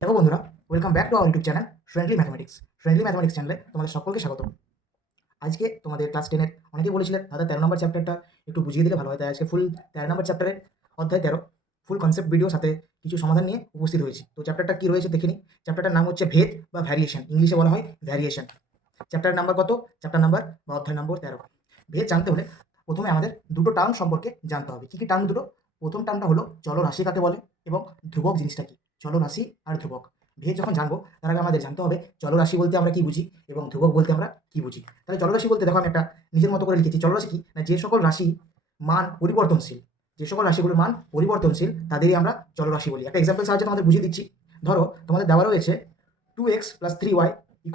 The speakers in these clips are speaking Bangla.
দেখো বন্ধুরা, welcome back to our YouTube channel friendly mathematics চ্যানেলে তোমাদের সকলকে স্বাগত। আজকে তোমাদের ক্লাস 10-এর অনেকেই বলেছিলেন দাদা 13 নম্বর চ্যাপ্টারটা একটু বুঝিয়ে দিলে ভালো হয়, তাই আজকে ফুল 13 নম্বর চ্যাপ্টারের অধ্যায় 13 ফুল কনসেপ্ট ভিডিও সাথে কিছু সমাধান নিয়ে উপস্থিত হয়েছি। তো চ্যাপ্টারটা কী রয়েছে দেখে নিই। চ্যাপ্টারটার নাম হচ্ছে ভেদ বা ভ্যারিয়েশন, ইংলিশে বলা হয় ভ্যারিয়েশন। চ্যাপ্টার নাম্বার কত? চ্যাপ্টার নাম্বার বা অধ্যায় নম্বর 13। ভেদ জানতে হলে প্রথমে আমাদের দুটো টার্ম সম্পর্কে জানতে হবে। কী কী টার্ম দুটো? প্রথম টার্মটা হলো চলরাশি কাকে বলে এবং ধ্রুবক জিনিসটা কি। চলরাশি আর ধ্রুবক ভেদ যখন জানবো তার আগে আমাদের জানতে হবে চলরাশি বলতে আমরা কি বুঝি এবং ধ্রুবক বলতে আমরা কি বুঝি। তাহলে চলরাশি বলতে দেখো আমি একটা নিজের মতো করে লিখেছি। চলরাশি কি না, যে সকল রাশি মান পরিবর্তনশীল, যে সকল রাশিগুলোর মান পরিবর্তনশীল তাদেরই আমরা চলরাশি বলি। একটা এক্সাম্পল সাহায্যে তোমাদের বুঝিয়ে দিচ্ছি। ধরো তোমাদের দেওয়া রয়েছে 2x + 3y =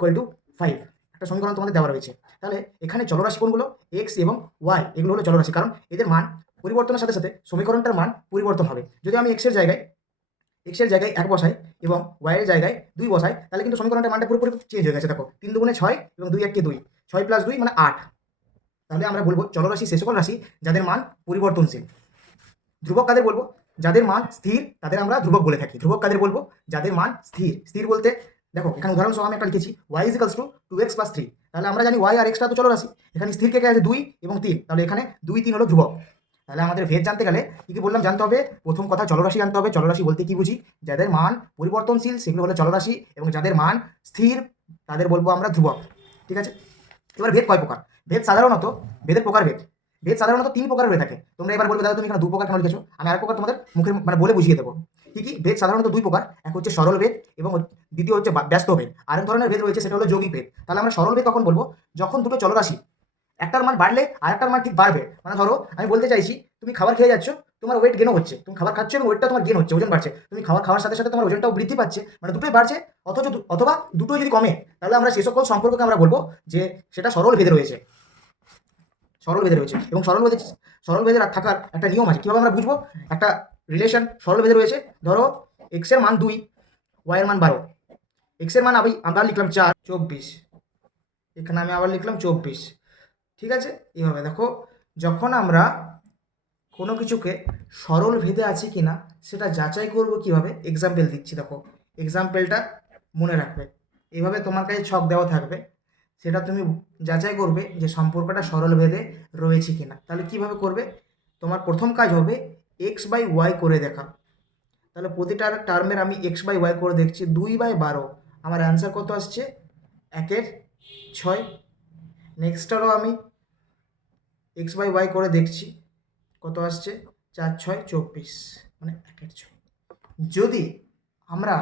5, একটা সমীকরণ তোমাদের দেওয়া রয়েছে। তাহলে এখানে চলরাশি কোনগুলো? এক্স এবং ওয়াই, এগুলো হলো চলরাশি, কারণ এদের মান পরিবর্তনের সাথে সাথে সমীকরণটার মান পরিবর্তন হবে। যদি আমি এক্সের জায়গায় 1 বসাই এবং ওয়াইয়ের জায়গায় 2 বসাই, তাহলে কিন্তু সমীকরণটার মানটা পুরোপুরি চেঞ্জ হয়ে গেছে। দেখো 3 দুগুণে 6 এবং 2 1 2, 6 + 2 মানে 8। তাহলে আমরা বলবো চলরাশি সে সকল রাশি যাদের মান পরিবর্তনশীল। ধ্রুবক কাদের বলবো? যাদের মান স্থির তাদের আমরা ধ্রুবক বলে থাকি। ধ্রুবক কাদের বলবো? যাদের মান স্থির। স্থির বলতে দেখো এখানে উদাহরণসহ আমি একটা লিখেছি y = 2x + 3। তাহলে আমরা জানি y আর x টা তো চলরাশি, এখানে স্থির কে কে আছে 2 এবং 3, তাহলে এখানে 2 3 হলো ধ্রুবক। তাহলে আমাদের ভেদ জানতে গেলে কি কি বললাম জানতে হবে? প্রথম কথা চলরাশি জানতে হবে। চলরাশি বলতে কি বুঝি? যাদের মান পরিবর্তনশীল সেগুলো হলো চলরাশি, এবং যাদের মান স্থির তাদের বলবো আমরা ধ্রুবক। ঠিক আছে? এবার ভেদ কয় প্রকার? ভেদ সাধারণত ভেদের প্রকারভেদ ভেদ সাধারণত 3 প্রকার হয়ে থাকে। তোমরা এবার বলবে দাদা তুমি এখানে 2 প্রকার কেন লিখেছো? আমি আরেক প্রকার তোমাদের মুখে মানে বলে বুঝিয়ে দেবো। কি কি ভেদ? সাধারণত 2 প্রকার। এক হচ্ছে সরল ভেদ এবং দ্বিতীয় হচ্ছে ব্যস্ত ভেদ। আরেক ধরনের ভেদ রয়েছে, সেটা হলো যৌগিক ভেদ। তাহলে আমরা সরল ভেদ কখন বলবো? যখন দুটো চলরাশি একটার মান বাড়লে আরেকটার মান ঠিক বাড়বে। মানে ধরো আমি বলতে চাইছি তুমি খাবার খেয়ে যাচ্ছ, তোমার ওয়েট গেনও হচ্ছে, তুমি খাবার খাচ্ছ এবং ওয়েটটা তোমার গেন হচ্ছে, ওজন বাড়ছে। তুমি খাবার খাওয়ার সাথে সাথে তোমার ওজনটাও বৃদ্ধি পাচ্ছে, মানে দুটোই বাড়ছে। অথবা দুটোই যদি কমে, তাহলে আমরা সে সকল সম্পর্ককে আমরা বলবো যে সেটা সরল ভেদে রয়েছে। এবং সরল ভেদে থাকার একটা নিয়ম আছে। কীভাবে আমরা বুঝবো একটা রিলেশন সরল ভেদে রয়েছে? ধরো এক্স এর মান 2, ওয়াই এর মান 12। এক্স এর মান আমরা লিখলাম 4, 24, এখানে আমি আবার লিখলাম 24। ঠিক আছে? এইভাবে দেখো, যখন আমরা কোনো কিছুকে সরল ভেদে আছে কি না সেটা যাচাই করব কিভাবে? এক্সাম্পল দিচ্ছি, দেখো এক্সাম্পলটা মনে রাখবে। এইভাবে তোমার কাছে ছক দেওয়া থাকবে, সেটা তুমি যাচাই করবে যে সম্পর্কটা সরল ভেদে রয়েছে কি না। তাহলে কিভাবে করবে? তোমার প্রথম কাজ হবে x/y করে দেখা। তাহলে প্রতিটা টার্মের আমি x/y করে দেখছি। 2/12, আমার অ্যান্সার কত আসছে? 1/6। নেক্সটটারও আমি x/y করে দেখছি, কত আসছে? 4 6 24, মানে 1/6। যদি আমরা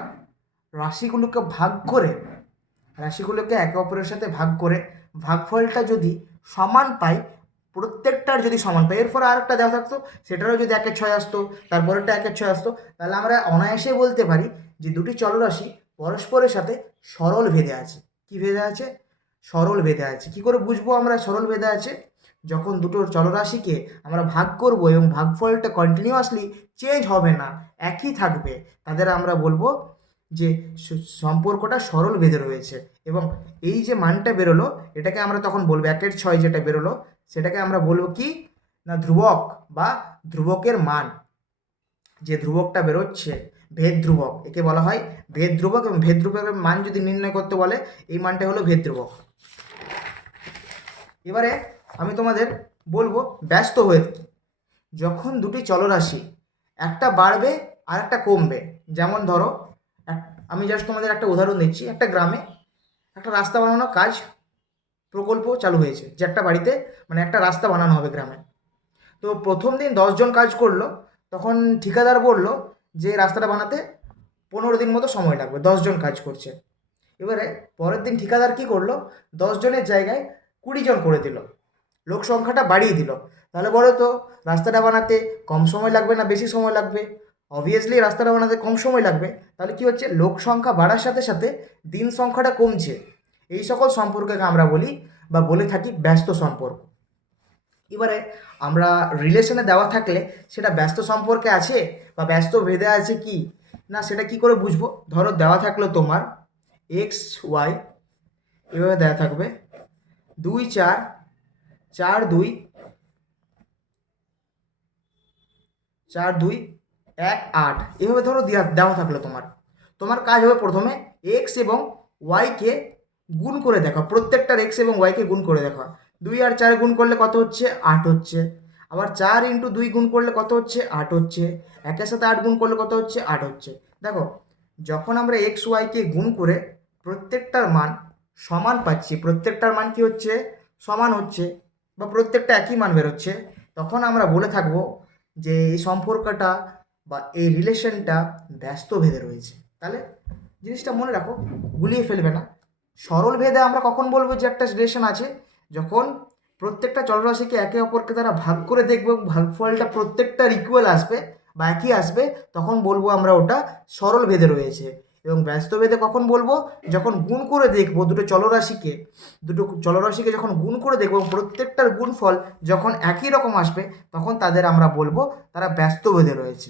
রাশিগুলোকে একে অপরের সাথে ভাগ করে ভাগফলটা যদি সমান পাই, প্রত্যেকটার যদি সমান পাই, এরপর আর একটা দেওয়া থাকতো সেটারও যদি 1/6 আসতো, তারপরেরটা 1/6 আসতো, তাহলে আমরা অনায়াসে বলতে পারি যে দুটি চলরাশি পরস্পরের সাথে সরল ভেদে আছে। কি ভেদে আছে? সরল ভেদে আছে। কি করে বুঝবো আমরা সরল ভেদে আছে? যখন দুটো চলরাশিকে আমরা ভাগ করব এবং ভাগফলটা কন্টিনিউয়াসলি চেঞ্জ হবে না, একই থাকবে, তাদের আমরা বলবো যে সম্পর্কটা সরল ভেদে রয়েছে। এবং এই যে মানটা বেরোলো, এটাকে আমরা তখন বলবো 1/6 যেটা বেরোলো সেটাকে আমরা বলবো কি না ধ্রুবক বা ধ্রুবকের মান। যে ধ্রুবকটা বেরোচ্ছে ভেদ ধ্রুবক, একে বলা হয় ভেদ ধ্রুবক। এবং ভেদ ধ্রুবকের মান যদি নির্ণয় করতে বলে, এই মানটা হলো ভেদ ধ্রুবক। এবারে আমি তোমাদের বলবো ব্যস্ত ভেদ। যখন দুটি চলরাশি একটা বাড়বে আর একটা কমবে, যেমন ধরো আমি জাস্ট তোমাদের একটা উদাহরণ দিচ্ছি। একটা গ্রামে একটা রাস্তা বানানোর কাজ প্রকল্প চালু হয়েছে, যে একটা বাড়িতে মানে একটা রাস্তা বানানো হবে গ্রামে। তো প্রথম দিন 10 জন কাজ করলো, তখন ঠিকাদার বলল যে রাস্তাটা বানাতে 15 দিন মতো সময় লাগবে, 10 জন কাজ করছে। এবারে পরের দিন ঠিকাদার কী করলো? 10 জনের জায়গায় 20 জন করে দিল, লোক সংখ্যাটা বাড়িয়ে দিল। তাহলে বলো তো রাস্তাটা বানাতে কম সময় লাগবে না বেশি সময় লাগবে? অবভিয়াসলি রাস্তাটা বানাতে কম সময় লাগবে। তাহলে কি হচ্ছে? লোক সংখ্যা বাড়ার সাথে সাথে দিন সংখ্যাটা কমছে। এই সকল সম্পর্ককে আমরা বলি বা বলে থাকি ব্যস্ত সম্পর্ক। এবারে আমরা রিলেশনে দেওয়া থাকলে সেটা ব্যস্ত সম্পর্কে আছে বা ব্যস্ত ভেদে আছে কি না সেটা কি করে বুঝবো? ধরো দেওয়া থাকলো তোমার XY, এভাবে দেওয়া থাকবে 2 4 4 2 4 2 1 8, এভাবে ধরো দেওয়া থাকলো তোমার। তোমার কাজ হবে প্রথমে এক্স এবং ওয়াইকে গুণ করে দেখা, প্রত্যেকটার এক্স এবং ওয়াইকে গুণ করে দেখা। 2 আর 4 গুণ করলে কত হচ্ছে? 8 হচ্ছে। আবার 4 ইন্টু 2 গুণ করলে কত হচ্ছে? 8 হচ্ছে। একের সাথে 8 গুণ করলে কত হচ্ছে? 8 হচ্ছে। দেখো, যখন আমরা এক্স ওয়াইকে গুণ করে প্রত্যেকটার মান সমান পাচ্ছি, প্রত্যেকটার মান কি হচ্ছে? সমান হচ্ছে, বা প্রত্যেকটা একই মান বেরোচ্ছে, তখন আমরা বলে থাকবো যে এই সম্পর্কটা বা এই রিলেশনটা ব্যস্ত ভেদে রয়েছে। তাহলে জিনিসটা মনে রাখো, গুলিয়ে ফেলবে না। সরল ভেদে আমরা কখন বলবো যে একটা রিলেশন আছে? যখন প্রত্যেকটা চলরাশিকে একে অপরকে তারা ভাগ করে দেখবো এবং ভাগফলটা প্রত্যেকটার ইকুয়াল আসবে বা একই আসবে, তখন বলবো আমরা ওটা সরল ভেদে রয়েছে। এবং ব্যস্ত ভেদে কখন বলবো? যখন গুণ করে দেখবো দুটো চলরাশিকে যখন গুণ করে দেখবো প্রত্যেকটার গুণফল যখন একই রকম আসবে, তখন তাদের আমরা বলবো তারা ব্যস্ত ভেদে রয়েছে।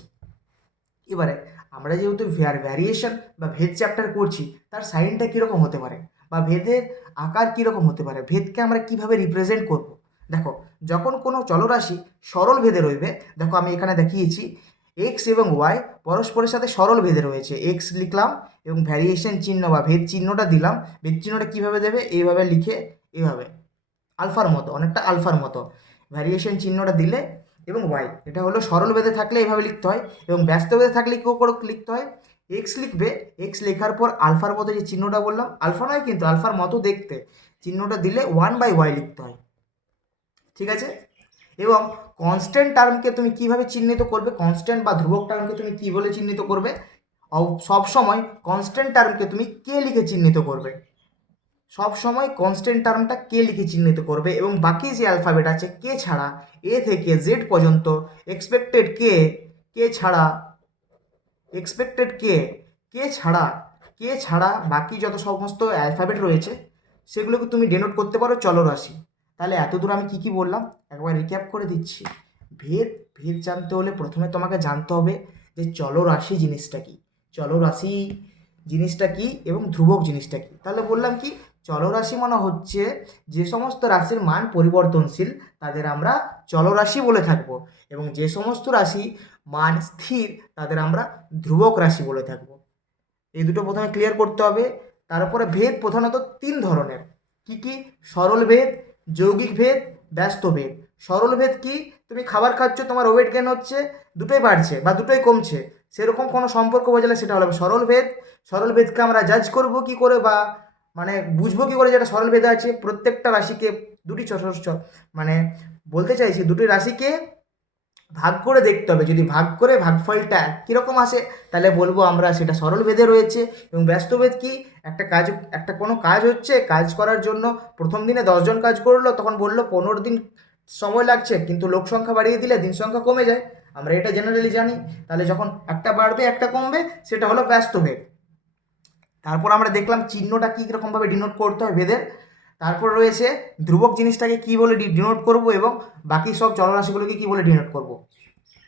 এবারে আমরা যেহেতু ভ্যারিয়েশন বা ভেদ চ্যাপ্টার করছি, তার সাইনটা কীরকম হতে পারে বা ভেদের আকার কীরকম হতে পারে, ভেদকে আমরা কিভাবে রিপ্রেজেন্ট করব। দেখো, যখন কোনো চলরাশি সরল ভেদে রইবে, দেখো আমি এখানে দেখিয়েছি এক্স এবং ওয়াই পরস্পরের সাথে সরল ভেদে রয়েছে, এক্স লিখলাম এবং ভ্যারিয়েশন চিহ্ন বা ভেদ চিহ্নটা দিলাম। ভেদ চিহ্নটা কীভাবে দেবে? এইভাবে লিখে, এইভাবে আলফার মতো, অনেকটা আলফার মতো ভ্যারিয়েশন চিহ্নটা দিলে, এবং ওয়াই এটা হলো সরল ভেদে থাকলে এইভাবে লিখতে হয়, এবং ব্যস্ত ভেদে থাকলে কী করে লিখতে হয়? এক্স লিখবে, এক্স লেখার পর আলফার মতো যে চিহ্নটা বললাম, আলফা নয় কিন্তু আলফার মতো দেখতে চিহ্নটা দিলে 1/y লিখতে হয়। ঠিক আছে? এবং কনস্ট্যান্ট টার্মকে তুমি কিভাবে চিহ্নিত করবে? কনস্ট্যান্ট বা ধ্রুবক টার্মকে তুমি কী বলে চিহ্নিত করবে? সব সময় কনস্ট্যান্ট টার্মকে তুমি কে লিখে চিহ্নিত করবে, সব সময় কনস্ট্যান্ট টার্মটা কে লিখে চিহ্নিত করবে। এবং বাকি যে অ্যালফাবেট আছে কে ছাড়া, এ থেকে জেড পর্যন্ত এক্সপেক্টেড কে, কে ছাড়া এক্সপেক্টেড কে ছাড়া বাকি যত সমস্ত অ্যালফাবেট রয়েছে সেগুলোকে তুমি ডেনোট করতে পারো চলরাশি। তাহলে এতদূর আমি কি কি বললাম একবার রিক্যাপ করে দিচ্ছি। ভেদ ভেদ জানতে হলে প্রথমে তোমাকে জানতে হবে যে চলরাশি জিনিসটা কি, চলরাশি জিনিসটা কি এবং ধ্রুবক জিনিসটা কি। তাহলে বললাম কি, চলরাশি মানে হচ্ছে যে সমস্ত রাশির মান পরিবর্তনশীল তাদের আমরা চলরাশি বলে থাকবো, এবং যে সমস্ত রাশি মান স্থির তাদের আমরা ধ্রুবক রাশি বলে থাকবো। এই দুটো প্রথমে ক্লিয়ার করতে হবে। তারপরে ভেদ প্রধানত 3 ধরনের। কি কি? সরল ভেদ, যৌগিক ভেদ, ব্যস্ত ভেদ। সরল ভেদ কি? তুমি খাবার খাচ্ছ, তোমার ওয়েট গেন হচ্ছে, দুটোই বাড়ছে বা দুটোই কমছে, সেরকম কোনো সম্পর্ক বোঝালে সেটা হলো সরল ভেদ। সরল ভেদকে আমরা জাজ করব কি করে বা মানে বুঝবো কি করে যেটা সরল ভেদে আছে? প্রত্যেকটা রাশিকে দুটি মানে বলতে চাইছি দুটি রাশিকে ভাগ করে দেখতে হবে। যদি ভাগ করে ভাগফলটা কীরকম আসে, তাহলে বলবো আমরা সেটা সরল ভেদে রয়েছে। এবং ব্যস্ত ভেদ কি? একটা কোনো কাজ হচ্ছে, কাজ করার জন্য প্রথম দিনে 10 জন কাজ করলো, তখন বললো 15 দিন সময় লাগছে, কিন্তু লোক সংখ্যা বাড়িয়ে দিলে দিন সংখ্যা কমে যায়। আমরা এটা জেনারেলি জানি। তাহলে যখন একটা বাড়বে একটা কমবে, সেটা হলো ব্যস্ত ভেদ। তারপর আমরা দেখলাম চিহ্নটা কী রকমভাবে ডিনোট করতে হয় ভেদের। তারপর রয়েছে ধ্রুবক জিনিসটাকে কী বলে ডিনোট করব, এবং বাকি সব চলরাশিগুলোকে কী বলে ডিনোট করব।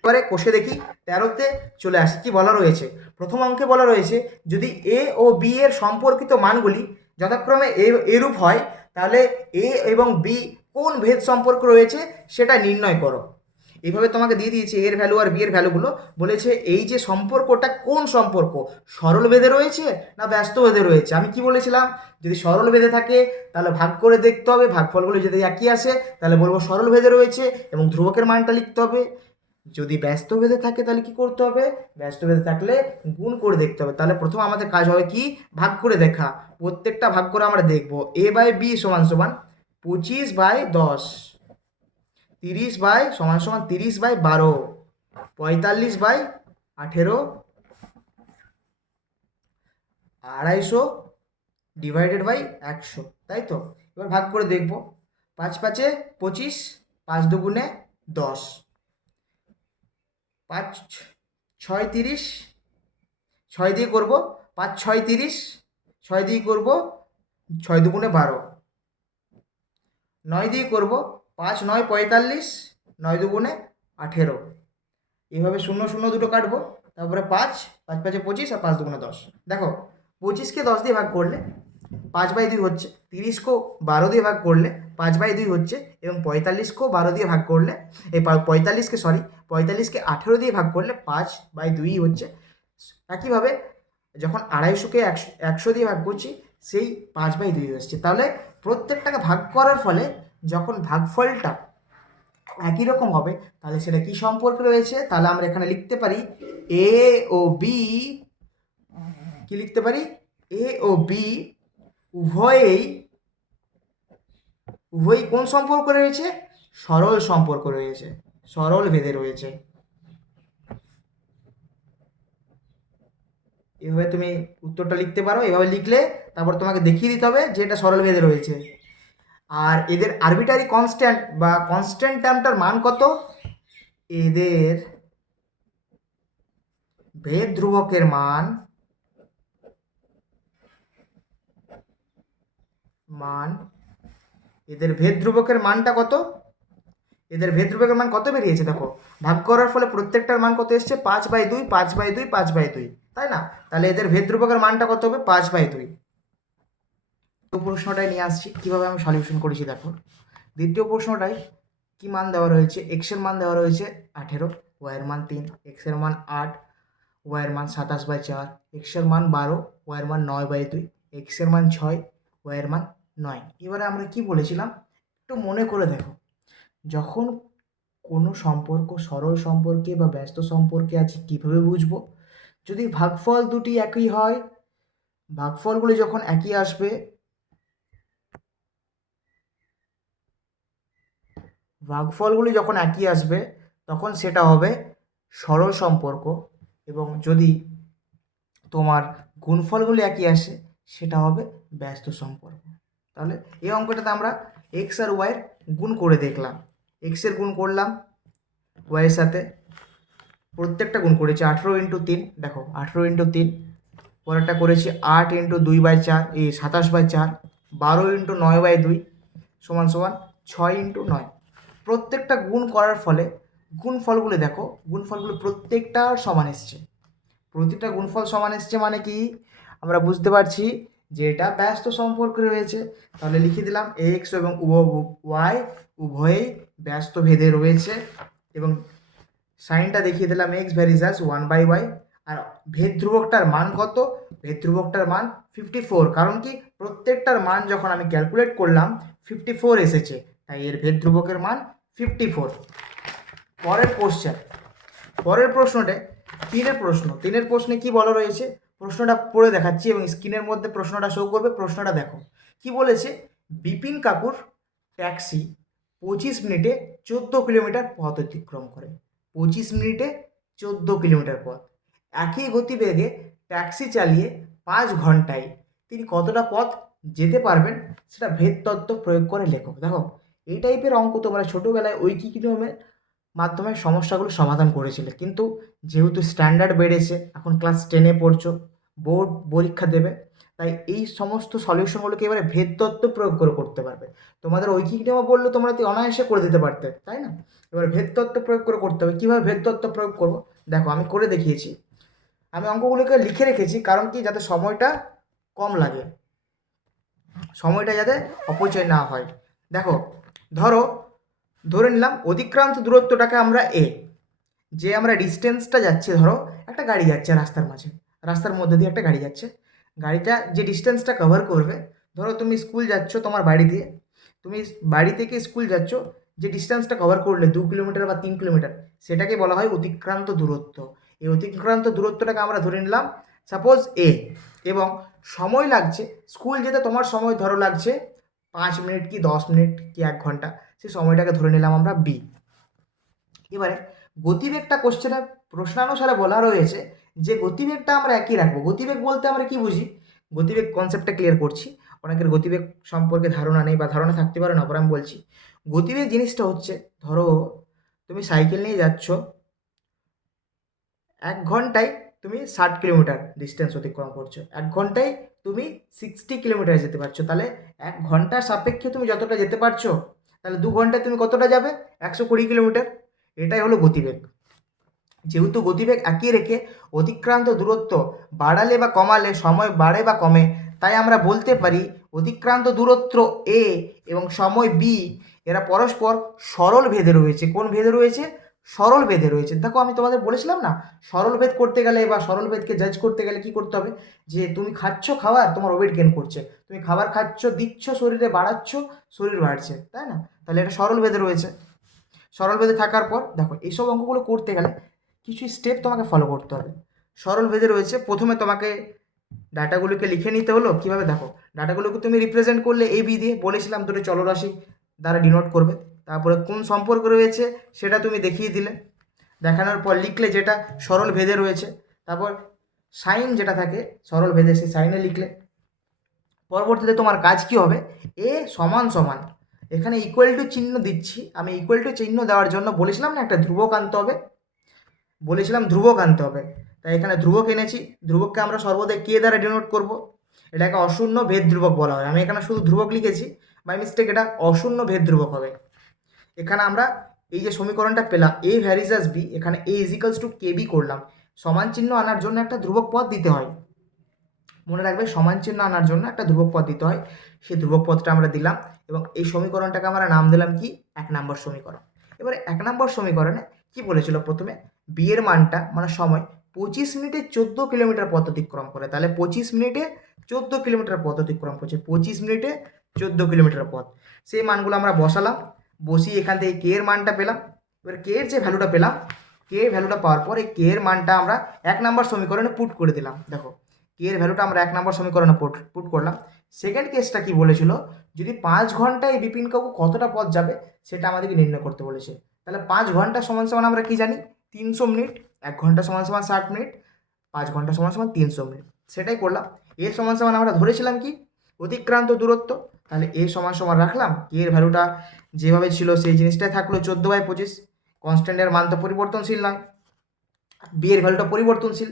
এবারে কোষে দেখি 13তে চলে আসি, কি বলা রয়েছে। প্রথম অঙ্কে বলা রয়েছে যদি এ ও বি এর সম্পর্কিত মানগুলি যথাক্রমে এরূপ হয়, তাহলে এ এবং বি কোন ভেদ সম্পর্ক রয়েছে সেটা নির্ণয় করো। এইভাবে তোমাকে দিয়ে দিয়েছে এর ভ্যালু আর বি এর ভ্যালুগুলো, বলেছে এই যে সম্পর্কটা কোন সম্পর্ক, সরল ভেদে রয়েছে না ব্যস্ত ভেদে রয়েছে। আমি কি বলেছিলাম? যদি সরল ভেদে থাকে তাহলে ভাগ করে দেখতে হবে, ভাগফলগুলো যদি একই আসে তাহলে বলবো সরল ভেদে রয়েছে এবং ধ্রুবকের মানটা লিখতে হবে। যদি ব্যস্ত ভেদে থাকে তাহলে কি করতে হবে? ব্যস্ত ভেদে থাকলে গুণ করে দেখতে হবে। তাহলে প্রথম আমাদের কাজ হবে কি? ভাগ করে দেখা। প্রত্যেকটা ভাগ করে আমরা দেখব এ বাই বি সমান সমান 25/10, 30/12, 45/18, 250 /100, তাই তো? এবার ভাগ করে দেখব। 5 5 25, 5 2 10, 5 6 30, 6 দিয়ে করব, 5 6 30, 6 দিয়ে করব, 6 2 12, 9 দিয়ে করব, 5 9 45, 9 2 18। এইভাবে 0 0 দুটো কাটবো, তারপরে 5 5 5 25 আর 5 2 10। দেখো, 25কে 10 দিয়ে ভাগ করলে 5/2 হচ্ছে, 30কেও 12 দিয়ে ভাগ করলে 5/2 হচ্ছে, এবং 45কেও 12 দিয়ে ভাগ করলে 45কে 18 দিয়ে ভাগ করলে 5/2 হচ্ছে। একইভাবে যখন 250কে 100 দিয়ে ভাগ করছি সেই 5/2 আসছে। তাহলে প্রত্যেকটাকে ভাগ করার ফলে যখন ভাগফলটা একই রকম হবে তাহলে সেটা কি সম্পর্ক রয়েছে, তাহলে আমরা এখানে লিখতে পারি এ ও বি, কি লিখতে পারি, এ ও বি উভয়ই কোন সম্পর্ক রয়েছে, সরল সম্পর্ক রয়েছে, সরল ভেদে রয়েছে। এভাবে তুমি উত্তরটা লিখতে পারো। এভাবে লিখলে তারপর তোমাকে দেখিয়ে দিতে হবে যে এটা সরল ভেদে রয়েছে। আর এদের আরবিটারি কনস্ট্যান্ট বা কনস্ট্যান্ট টার্মটার মান কত, এদের ভেদ ধ্রুবকের মান এদের ভেদ ধ্রুবকের মানটা কত, এদের ভেদ ধ্রুবকের মান কত বেরিয়েছে দেখো, ভাগ করার ফলে প্রত্যেকটার মান কত এসছে, 5/2 5/2 5/2, তাই না? তাহলে এদের ভেদ ধ্রুবকের মানটা কত হবে, 5/2। তো প্রশ্নটাই নিয়ে আসছি কিভাবে আমি সলিউশন করেছি দেখো। দ্বিতীয় প্রশ্নটায় কি মান দেওয়া রয়েছে, এক্স এর মান দেওয়া রয়েছে 18, ওয়াই এর মান 3, এক্স এর মান 8, ওয়াই এর মান 27/4, এক্স এর মান 12, ওয়াই এর মান 9/2, এক্স এর মান 6, ওয়াই এর মান 9। এবারে আমরা কি বলেছিলাম একটু মনে করে দেখো, যখন কোনো সম্পর্ক সরল সম্পর্কে বা ব্যস্ত সম্পর্কে আছে কিভাবে বুঝবো, যদি ভাগফল দুটি একই হয়, ভাগফলগুলি যখন একই আসবে, ভাগফলগুলি যখন একই আসবে তখন সেটা হবে সরল সম্পর্ক, এবং যদি তোমার গুণফলগুলি একই আসে সেটা হবে ব্যস্ত সম্পর্ক। তাহলে এই অঙ্কটাতে আমরা এক্স আর ওয়াইয়ের গুণ করে দেখলাম, এক্সের গুণ করলাম ওয়াইয়ের সাথে, প্রত্যেকটা গুণ করেছি 18x3, দেখো 18x3, পরেরটা করেছি 8x2/4, এই 27/4, 12x9/2 সমান সমান 6x9। প্রত্যেকটা গুণ করার ফলে গুণফলগুলো দেখো, গুণফলগুলো প্রত্যেকটা সমান এসছে, প্রতিটা গুণফল সমান এসছে মানে কি আমরা বুঝতে পারছি যে এটা ব্যস্ত সম্পর্কে রয়েছে। তাহলে লিখে দিলাম এক্স এবং ওয়াই উভয়ই ব্যস্ত ভেদে রয়েছে, এবং সাইনটা দেখিয়ে দিলাম এক্স ভ্যারিজাস 1/y। আর ভেদ ধ্রুবকটার মান কত, ভেদ ধ্রুবকটার মান 54, কারণ কি প্রত্যেকটার মান যখন আমি ক্যালকুলেট করলাম 54 এসেছে, তাই এর ভেদ ধ্রুবকের মান 54। পরের কোশ্চেন, পরের প্রশ্নটা তিনের প্রশ্নে কি বলা রয়েছে, প্রশ্নটা পড়ে দেখাচ্ছি এবং স্ক্রিনের মধ্যে প্রশ্নটা শো করবে, প্রশ্নটা দেখো কি বলেছে, বিপিন কাকুর ট্যাক্সি 25 মিনিটে 14 কিলোমিটার পথ অতিক্রম করে, 25 মিনিটে 14 কিলোমিটার পথ, একই গতিবেগে ট্যাক্সি চালিয়ে 5 ঘন্টায় তিনি কতটা পথ যেতে পারবেন সেটা ভেদ তত্ত্ব প্রয়োগ করে লেখো। দেখো এই টাইপের অঙ্ক তোমরা ছোটোবেলায় ঐকিক নিয়মের মাধ্যমে সমস্যাগুলো সমাধান করেছিলে, কিন্তু যেহেতু স্ট্যান্ডার্ড বেড়েছে, এখন ক্লাস 10-এ পড়ছো, বোর্ড পরীক্ষা দেবে, তাই এই সমস্ত সলিউশনগুলোকে এবারে ভেদ তত্ত্ব প্রয়োগ করে করতে পারবে। তোমাদের ঐকিক নিয়ম বললে তোমরা তো অনায়াসে করে দিতে পারতে, তাই না? এবার ভেদ তত্ত্ব প্রয়োগ করে করতে হবে। কীভাবে ভেদ তত্ত্ব প্রয়োগ করবো দেখো, আমি করে দেখিয়েছি, আমি অঙ্কগুলোকে লিখে রেখেছি, কারণ কি যাতে সময়টা কম লাগে, সময়টা যাতে অপচয় না হয়। দেখো ধরে নিলাম অতিক্রান্ত দূরত্বটাকে আমরা এ, যে আমরা ডিস্টেন্সটা যাচ্ছি, ধরো একটা গাড়ি যাচ্ছে রাস্তার মাঝে, রাস্তার মধ্যে দিয়ে একটা গাড়ি যাচ্ছে, গাড়িটা যে ডিস্টেন্সটা কভার করবে, ধরো তুমি স্কুল যাচ্ছ তোমার বাড়ি দিয়ে, তুমি বাড়ি থেকে স্কুল যাচ্ছ, যে ডিস্টেন্সটা কভার করলে 2 কিলোমিটার বা 3 কিলোমিটার, সেটাকে বলা হয় অতিক্রান্ত দূরত্ব। এই অতিক্রান্ত দূরত্বটাকে আমরা ধরে নিলাম সাপোজ এ, এবং সময় লাগছে স্কুল যেতে, তোমার সময় ধরো লাগছে 5 মিনিট কি 10 মিনিট কি 1 ঘন্টা, সেই সময়টাকে ধরে নিলাম আমরা বি। এবারে গতিবেগটা কোশ্চেনে প্রশ্নানুসারে বলা রয়েছে যে গতিবেগটা আমরা একই রাখবো। গতিবেগ বলতে আমরা কি বুঝি, গতিবেগ কনসেপ্টটা ক্লিয়ার করছি, অনেকের গতিবেগ সম্পর্কে ধারণা নেই বা ধারণা থাকতে পারে না, পরে আমি বলছি। গতিবেগ জিনিসটা হচ্ছে, ধরো তুমি সাইকেল নিয়ে যাচ্ছ, 1 ঘন্টায় তুমি 60 কিলোমিটার ডিস্টেন্স অতিক্রম করছো, 1 ঘন্টায় তুমি 60 কিলোমিটার যেতে পারছো, তাহলে 1 ঘন্টার সাপেক্ষে তুমি যতটা যেতে পারছো, তাহলে 2 ঘন্টায় তুমি কতটা যাবে, 120 কিলোমিটার। এটাই হলো গতিবেগ। যেহেতু গতিবেগ একই রেখে অতিক্রান্ত দূরত্ব বাড়ালে বা কমালে সময় বাড়ে বা কমে, তাই আমরা বলতে পারি অতিক্রান্ত দূরত্ব এ এবং সময় বি এরা পরস্পর সরল ভেদে রয়েছে। কোন ভেদে রয়েছে, সরল ভেদে রয়েছে। দেখো আমি তোমাদের বলেছিলাম না, সরল ভেদ করতে গেলে বা সরল ভেদকে জাজ করতে গেলে কি করতে হবে, যে তুমি খাচ্ছ খাবার, তোমার ওয়েট গেন করছে, তুমি খাবার খাচ্ছ, দিচ্ছ, শরীরে বাড়াচ্ছ, শরীর বাড়ছে, তাই না? তাহলে এটা সরল ভেদে রয়েছে। সরল ভেদে থাকার পর দেখো এইসব অঙ্কগুলো করতে গেলে কিছু স্টেপ তোমাকে ফলো করতে হবে। সরল ভেদে রয়েছে, প্রথমে তোমাকে ডাটাগুলোকে লিখে নিতে হলো। কীভাবে দেখো, ডাটাগুলোকে তুমি রিপ্রেজেন্ট করলে এ বি দিয়ে, বলেছিলাম দুটো চলরাশি দ্বারা ডিনোট করবে। তারপরে কোন সম্পর্ক রয়েছে সেটা তুমি দেখিয়ে দিলে, দেখানোর পর লিখলে যেটা সরল ভেদে রয়েছে। তারপর সাইন যেটা থাকে সরল ভেদে, সেই সাইনে লিখলে। পরবর্তীতে তোমার কাজ কি হবে, এ সমান সমান, এখানে ইকুয়াল টু চিহ্ন দিচ্ছি আমি। ইকুয়াল টু চিহ্ন দেওয়ার জন্য বলেছিলাম না একটা ধ্রুবক আনতে হবে, বলেছিলাম ধ্রুবক আনতে হবে। তাই এখানে ধ্রুবক এনেছি। ধ্রুবককে আমরা সর্বদা কে দ্বারা ডিনোট করব, এটাকে অশূন্য ভেদ ধ্রুবক বলা হয়। আমি এখানে শুধু ধ্রুবক লিখেছি, বাই মিস্টেক এটা অশূন্য ভেদ ধ্রুবক হবে। এখানে আমরা এই যে সমীকরণটা পেলাম এ ভ্যারিজ আস বি, এখানে এ ইজিক্যালস টু কে বি করলাম। সমান চিহ্ন আনার জন্য একটা ধ্রুবক পদ দিতে হয়, মনে রাখবে, সমান চিহ্ন আনার জন্য একটা ধ্রুবক পদ দিতে হয়। সেই ধ্রুবক পদটা আমরা দিলাম এবং এই সমীকরণটাকে আমরা নাম দিলাম কি, 1 নম্বর সমীকরণ। এবারে 1 নম্বর সমীকরণে কি বলেছিল, প্রথমে বি এর মানটা মানে সময় 25 মিনিটে 14 কিলোমিটার পথ অতিক্রম করে। তাহলে 25 মিনিটে 14 কিলোমিটার পথ অতিক্রম করছে, 25 মিনিটে 14 কিলোমিটার পথ। সেই মানগুলো আমরা বসালাম, বসিয়ে এখান থেকে কে এর মানটা পেলাম। এবার কে এর যে ভ্যালুটা পেলাম, কে এর ভ্যালুটা পাওয়ার পর এই কে এর মানটা আমরা 1 নম্বর সমীকরণে পুট করে দিলাম। দেখো কে এর ভ্যালুটা আমরা 1 নম্বর সমীকরণে পুট করলাম। সেকেন্ড কেসটা কি বলেছিল, যদি 5 ঘন্টায় বিপিন কাকু কতটা পথ যাবে সেটা আমাদেরকে নির্ণয় করতে বলেছে। তাহলে 5 ঘন্টা সমান সমান আমরা কি জানি, 300 মিনিট। 1 ঘন্টা সমান সমান 60 মিনিট, 5 ঘন্টা সমান সমান 300 মিনিট। সেটাই করলাম। এর সমান সমান আমরা ধরেছিলাম কি, অতিক্রান্ত দূরত্ব। তাহলে এ সমান সমান রাখলাম, কে এর ভ্যালুটা যেভাবে ছিল সেই জিনিসটাই থাকলো 14/25। কনস্ট্যান্টের মান তো পরিবর্তনশীল নয়, বি এর ভ্যালুটা পরিবর্তনশীল।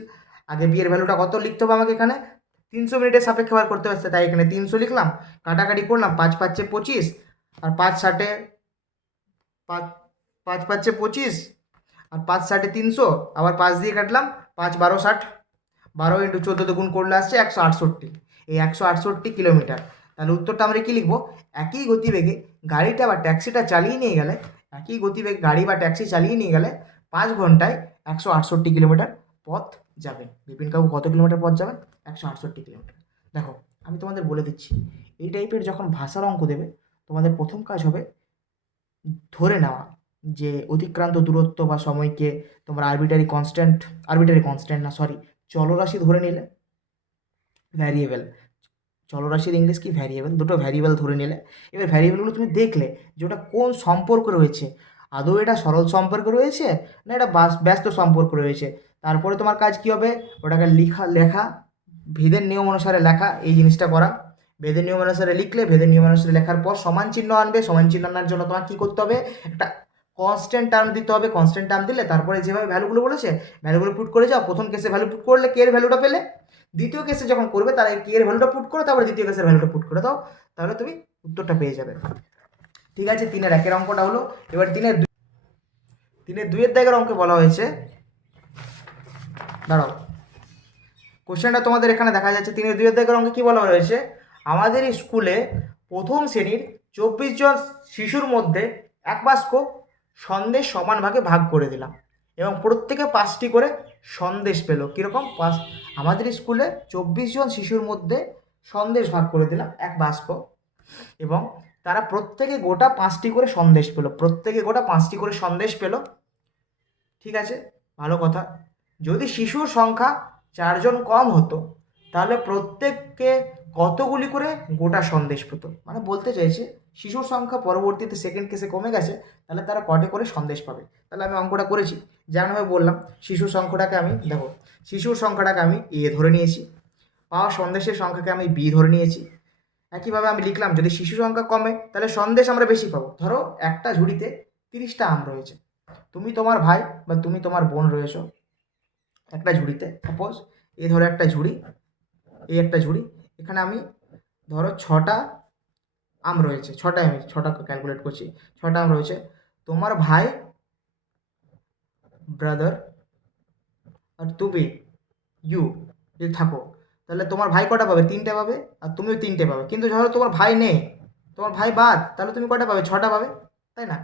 আগে বি এর ভ্যালুটা কত লিখতে হবে আমাকে, এখানে 300 মিনিটের সাপেক্ষে বার করতে হচ্ছে, তাই এখানে 300 লিখলাম। কাটাকাটি করলাম, 5 5 25 আর 5 60 5 5 5 25 আর 5 60 300, আবার 5 দিয়ে কাটলাম, 5 12 60, 12 ইন্টু 14 গুণ করলে আসছে 168। এই 168 কিলোমিটার। তাহলে উত্তরটা আমরা কি লিখবো, একই গতিবেগে গাড়িটা বা ট্যাক্সিটা চালিয়ে নিয়ে গেলে, একই গতিবেগে গাড়ি বা ট্যাক্সি চালিয়ে নিয়ে গেলে 5 ঘন্টায় 168 কিলোমিটার পথ যাবেন। বিপিন কাকু কত কিলোমিটার পথ যাবেন, 168 কিলোমিটার। দেখো আমি তোমাদের বলে দিচ্ছি, এই টাইপের যখন ভাষার অঙ্ক দেবে, তোমাদের প্রথম কাজ হবে ধরে নেওয়া যে অতিক্রান্ত দূরত্ব বা সময়কে তোমরা আরবিটারি কনস্ট্যান্ট না, সরি, চলরাশি ধরে নিলে, ভ্যারিয়েবল, চলরাশির ইংলিশ কি, ভ্যারিয়েবল, দুটো ভ্যারিয়েবল ধরে নিলে। এবার ভ্যারিয়েবলগুলো তুমি দেখলে যে ওটা কোন সম্পর্ক রয়েছে, আদৌ এটা সরল সম্পর্ক রয়েছে না এটা ব্যস্ত সম্পর্ক রয়েছে। তারপরে তোমার কাজ কি হবে, ওটাকে লেখা, ভেদের নিয়ম অনুসারে লেখা, এই জিনিসটা করা। ভেদের নিয়ম অনুসারে লিখলে, ভেদের নিয়ম অনুসারে লেখার পর সমান চিহ্ন আনবে। সমান চিহ্ন আনার জন্য তোমার কী করতে হবে, একটা কনস্ট্যান্ট টার্ম দিতে হবে। কনস্ট্যান্ট টার্ম দিলে তারপরে যেভাবে ভ্যালুগুলো বলেছে ভ্যালুগুলো পুট করে যাও। প্রথম কেসে ভ্যালু পুট করলে কে এর ভ্যালুটা পেলে, দ্বিতীয় কেসে যখন করবে তারা কে এর ভ্যালুটা পুট করো, তারপরে দ্বিতীয় কেসের ভ্যালুটা পুট করে দাও, তাহলে তুমি উত্তরটা পেয়ে যাবে। ঠিক আছে, 3-এর 1-এর অঙ্কটা হলো। এবার 3-এর 2-এর দাগের অঙ্কে বলা হয়েছে, দাঁড়াও, কোশ্চেনটা তোমাদের এখানে দেখা যাচ্ছে। 3-এর 2-এর দাগের অঙ্কে কী বলা হয়েছে, আমাদের স্কুলে প্রথম শ্রেণীর 24 জন শিশুর মধ্যে এক বাক্স সন্দেশ সমান ভাগে ভাগ করে দিলাম এবং প্রত্যেকে 5টি করে সন্দেশ পেল। কীরকম, আমাদের স্কুলে 24 জন শিশুর মধ্যে সন্দেশ ভাগ করে দিলাম এক বাক্স, এবং তারা প্রত্যেকে গোটা 5টি করে সন্দেশ পেল। প্রত্যেকে গোটা 5টি করে সন্দেশ পেল। ঠিক আছে, ভালো কথা। যদি শিশুর সংখ্যা 4 জন কম হতো তাহলে প্রত্যেককে কতগুলি করে গোটা সন্দেশ পেত, মানে বলতে চাইছে শিশুর সংখ্যা পরবর্তীতে সেকেন্ড কেসে কমে গেছে, তাহলে তারা কটে করে সন্দেশ পাবে। তাহলে আমি অঙ্কটা করেছি, যেমনভাবে বললাম, শিশুর সংখ্যাটাকে আমি, দেখো, শিশুর সংখ্যাটাকে আমি এ ধরে নিয়েছি, পাওয়া সন্দেশের সংখ্যাকে আমি বি ধরে নিয়েছি। একইভাবে আমি লিখলাম যদি শিশু সংখ্যা কমে তাহলে সন্দেশ আমরা বেশি পাবো। ধরো একটা ঝুড়িতে 30টা আম রয়েছে, তুমি তোমার ভাই বা তুমি তোমার বোন রয়েছো একটা ঝুড়িতে, সাপোজ এই ধরো একটা ঝুড়ি, এই একটা ঝুড়ি, এখানে আমি ধরো 6টা আম রয়েছে, 6টায় আমি 6টা ক্যালকুলেট করছি, 6টা আম রয়েছে। তোমার ভাই, ব্রাদার, আর তুমি, ইউ, যদি থাকো, তাহলে তোমার ভাই কটা পাবে, 3টে পাবে, আর তুমিও 3টে পাবে। কিন্তু ধরো তোমার ভাই নেই, তোমার ভাই বাদ, তাহলে তুমি কটা পাবে, 6টা পাবে, তাই না?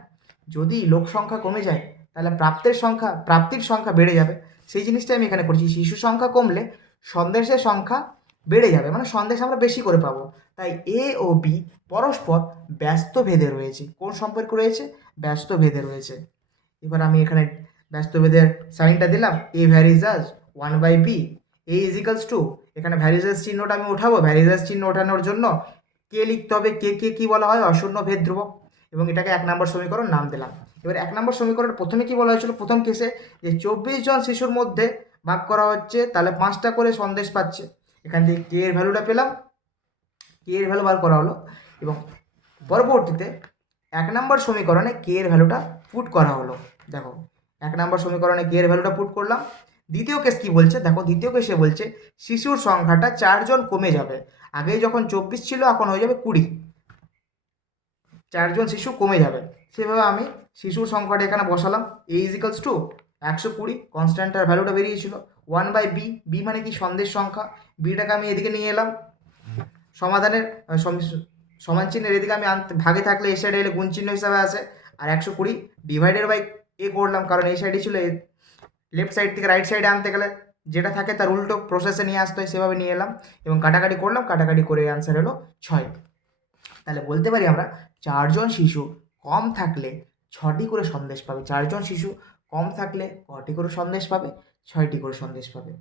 যদি লোক সংখ্যা কমে যায় তাহলে প্রাপ্তির সংখ্যা বেড়ে যাবে। সেই জিনিসটাই আমি এখানে করছি, শিশু সংখ্যা কমলে সন্দেশের সংখ্যা বেড়ে যাবে, মানে সন্দেশ আমরা বেশি করে পাবো। তাই এ ও বি পরস্পর ব্যস্ত ভেদে রয়েছে। কোন সম্পর্ক রয়েছে? ব্যস্ত ভেদে রয়েছে। এবার আমি এখানে ব্যস্ত ভেদের সাইনটা দিলাম, এ ভ্যারিজাস 1/b, এ ইজিক্যালস টু, এখানে ভ্যারিজাস চিহ্নটা আমি উঠাবো। ভ্যারিজাস চিহ্ন ওঠানোর জন্য কে লিখতে হবে, কে কি বলা হয়? অশূন্য ভেদ ধ্রুবক। এবং এটাকে 1 নম্বর সমীকরণ নাম দিলাম। এবার 1 নম্বর সমীকরণের প্রথমে কি বলা হয়েছিল? প্রথম কেসে যে 24 জন শিশুর মধ্যে ভাগ করা হচ্ছে, তাহলে 5টা করে সন্দেশ পাচ্ছে। এখান থেকে কে এর ভ্যালুটা পেলাম, কে এর ভ্যালু বার করা হলো। এবং পরবর্তীতে 1 নম্বর সমীকরণে কে এর ভ্যালুটা পুট করা হলো। দেখো 1 নম্বর সমীকরণে কে এর ভ্যালুটা পুট করলাম। দ্বিতীয় কেস কি বলছে? দেখো দ্বিতীয় কেসে বলছে শিশুর সংখ্যাটা 4 জন কমে যাবে। আগে যখন 24 ছিল এখন হয়ে যাবে 20, 4 জন শিশু কমে যাবে। সেভাবে আমি শিশুর সংখ্যাটা এখানে বসালাম, এ ইজিক্যালস টু 120, কনস্ট্যান্টটার ভ্যালুটা বেরিয়েছিল 1/b, বি মানে কি? সন্দেশ সংখ্যা। বিটাকে আমি এদিকে নিয়ে এলাম, সমাধানের সমান চিহ্নের এদিকে আমি ভাগে থাকলে এই সাইডে এলে গুণ চিহ্ন হিসাবে আসে। আর 120 ডিভাইডেড বাই এ করলাম, কারণ এই সাইডে ছিল, লেফট সাইড থেকে রাইট সাইডে আনতে গেলে যেটা থাকে তার উল্টো প্রসেসে নিয়ে আসতে হয়, সেভাবে নিয়ে এলাম এবং কাটাকাটি করলাম। কাটাকাটি করে অ্যান্সার হলো 6। তাহলে বলতে পারি আমরা 4 জন শিশু কম থাকলে 6টি করে সন্দেশ পাবে। 4 জন শিশু কম থাকলে কটি করে সন্দেশ পাবে? 6টি করে সন্দেশ পাবে।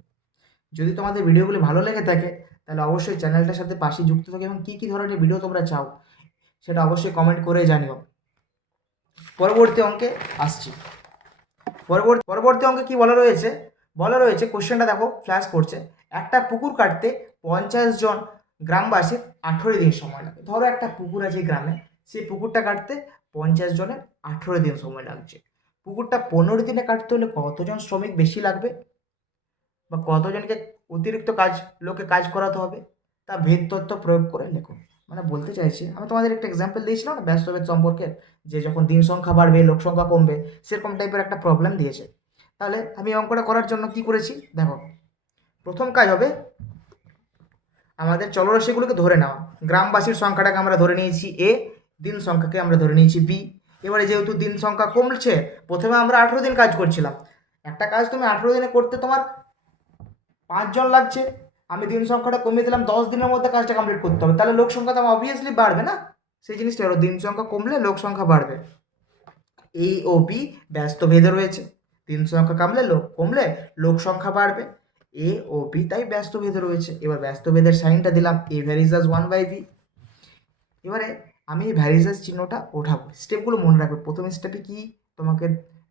যদি তোমাদের ভিডিওগুলি ভালো লেগে থাকে তাহলে অবশ্যই চ্যানেলটার সাথে পাশে যুক্ত থাকে এবং কী কী ধরনের ভিডিও তোমরা চাও সেটা অবশ্যই কমেন্ট করে জানিও। পরবর্তী অঙ্কে আসছি। পরবর্তী অঙ্কে কি বলা রয়েছে? কোশ্চেনটা দেখো, ফ্ল্যাশ করছে। একটা পুকুর কাটতে 50 জন গ্রামবাসীর 18 দিন সময় লাগে। ধরো একটা পুকুর আছে গ্রামে, সেই পুকুরটা কাটতে 50 জনের 18 দিন সময় লাগছে। পুকুরটা 15 দিনে কাটতে হলে কতজন শ্রমিক বেশি লাগবে, বা কতজনকে অতিরিক্ত লোকে কাজ করাতে হবে, তা ভেদ তত্ত্ব প্রয়োগ করে লেখো। মানে বলতে চাইছি, আমি তোমাদের একটা এক্সাম্পল দিয়েছিলাম না ব্যস্তভেদ সম্পর্কে, যে যখন দিন সংখ্যা বাড়বে লোক সংখ্যা কমবে, সেরকম টাইপের একটা প্রবলেম দিয়েছে। তাহলে আমি অঙ্কটা করার জন্য কি করেছি দেখো। প্রথম কাজ হবে আমাদের চলরাশিগুলোকে ধরে নেওয়া। গ্রামবাসীর সংখ্যাটাকে আমরা ধরে নিয়েছি এ, দিন সংখ্যাকে আমরা ধরে নিয়েছি বি। এবারে যেহেতু দিন সংখ্যা কমছে, প্রথমে আমরা 18 দিন কাজ করছিলাম। একটা কাজ তুমি 18 দিনে করতে তোমার 5 জন লাগছে, আমি দিন সংখ্যাটা কমিয়ে দিলাম, 10 দিনের মধ্যে কাজটা কমপ্লিট করতে হবে। তাহলে লোক সংখ্যা তো অবভিয়াসলি বাড়বে না? সেই জিনিসটা হলো দিন সংখ্যা কমলে লোক সংখ্যা বাড়বে। এ ও বি ব্যস্ত ভেদে রয়েছে, দিন সংখ্যা কমলে লোক সংখ্যা বাড়বে। এ ও বি তাই ব্যস্ত ভেদে রয়েছে। এবার ব্যস্ত ভেদের সাইনটা দিলাম, এ ভ্যারিজাস 1/b। এবারে আমি এই ভ্যারিজাস চিহ্নটা ওঠাবো। স্টেপগুলো মনে রাখবে। প্রথম স্টেপে কি? তোমাকে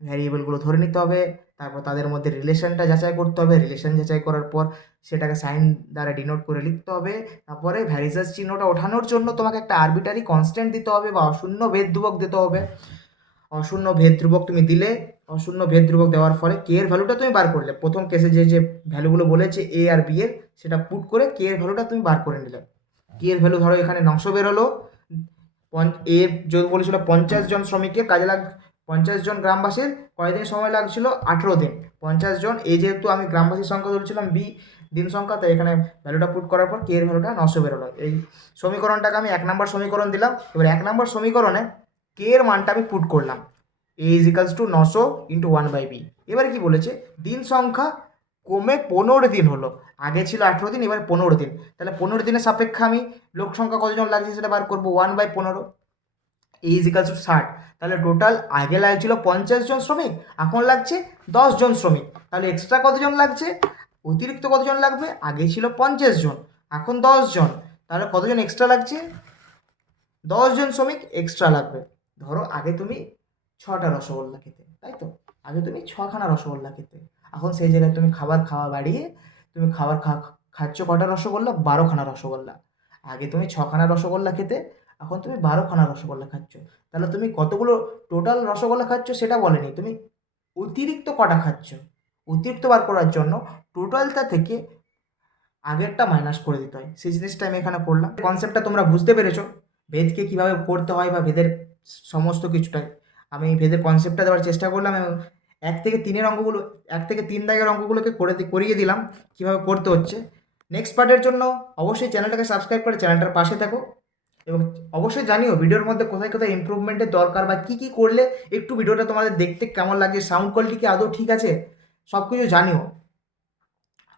ভ্যারিয়েবলগুলো ধরে নিতে হবে, তারপর তাদের মধ্যে রিলেশনটা যাচাই করতে হবে। রিলেশন যাচাই করার পর সেটাকে সাইন দ্বারা ডিনোট করে লিখতে হবে। তারপরে ভ্যারিজাস চিহ্নটা ওঠানোর জন্য তোমাকে একটা আরবিটারি কনস্ট্যান্ট দিতে হবে বা অশূন্য ভেদ ধ্রুবক দিতে হবে। অশূন্য ভেদ ধ্রুবক তুমি দিলে, অশূন্য ভেদ ধ্রুবক দেওয়ার ফলে কে এর ভ্যালুটা তুমি বার করলে। প্রথম কেসে যে ভ্যালুগুলো বলেছে এ আর বি এর, সেটা পুট করে কে এর ভ্যালুটা তুমি বার করে নিলে। কে এর ভ্যালু ধরো এখানে 900 বেরোলো। এর যদি বলেছিল 50 জন শ্রমিকের কাজে 50 জন গ্রামবাসীর কয়দিন সময় লাগছিল? 18 দিন। 50 জন, এই যেহেতু আমি গ্রামবাসীর সংখ্যা ধরেছিলাম বি, দিন সংখ্যা, তাই এখানে ভ্যালুটা পুট করার পর কে এর ভ্যালুটা 900 বেরোলো। এই সমীকরণটাকে আমি 1 নম্বর সমীকরণ দিলাম। এবার 1 নম্বর সমীকরণে কে এর মানটা আমি পুট করলাম, এ ইজিক্যালস টু 900 ইন্টু 1/b। এবারে কি বলেছে? দিন সংখ্যা কমে 15 দিন হলো। আগে ছিল 18 দিন, এবার 15 দিন। তাহলে 15 দিনের সাপেক্ষে আমি লোক সংখ্যা কতজন লাগছে সেটা বার করবো, 1/15, এ ইজিক্যালস টু 60। তাহলে টোটাল আগে লাগছিল 50 জন শ্রমিক, এখন লাগছে 10 জন শ্রমিক। তাহলে এক্সট্রা কতজন লাগছে? অতিরিক্ত কতজন লাগবে? আগে ছিল 50 জন, এখন 10 জন। তাহলে কতজন এক্সট্রা লাগছে? 10 জন শ্রমিক এক্সট্রা লাগবে। ধরো আগে তুমি 6টা রসগোল্লা খেতে, তাই তো? আগে তুমি 6খানা রসগোল্লা খেতে, এখন সেই জায়গায় তুমি খাওয়া বাড়িয়ে তুমি খাচ্ছ কটা রসগোল্লা? 12খানা রসগোল্লা। আগে তুমি 6খানা রসগোল্লা খেতে, এখন তুমি 12খানা রসগোল্লা খাচ্ছ। তাহলে তুমি কতগুলো টোটাল রসগোল্লা খাচ্ছ সেটা বলেনি, তুমি অতিরিক্ত কটা খাচ্ছ। অতিরিক্ত বার করার জন্য টোটালটা থেকে আগেরটা মাইনাস করে দিতে হয়। সেই জিনিসটা আমি এখানে করলাম। কনসেপ্টটা তোমরা বুঝতে পেরেছো, ভেদকে কীভাবে করতে হয় বা ভেদের সমস্ত কিছুটাই আমি ভেদের কনসেপ্টটা দেওয়ার চেষ্টা করলাম। এবং 1 থেকে 3 দাগের অঙ্কগুলোকে করিয়ে দিলাম কীভাবে করতে হচ্ছে। নেক্সট পার্টের জন্য অবশ্যই চ্যানেলটাকে সাবস্ক্রাইব করে চ্যানেলটার পাশে থাকো। এবং অবশ্যই জানিও ভিডিওর মধ্যে কোথায় কোথায় ইমপ্রুভমেন্টের দরকার বা কী কী করলে একটু ভিডিওটা তোমাদের দেখতে কেমন লাগে, সাউন্ড কোয়ালিটি কি আদৌ ঠিক আছে, সব কিছু জানিও।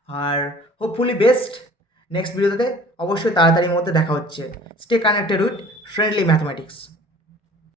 আর হোপফুলি বেস্ট নেক্সট ভিডিওতে অবশ্যই তাড়াতাড়ির মধ্যে দেখা হচ্ছে। Stay connected with friendly mathematics.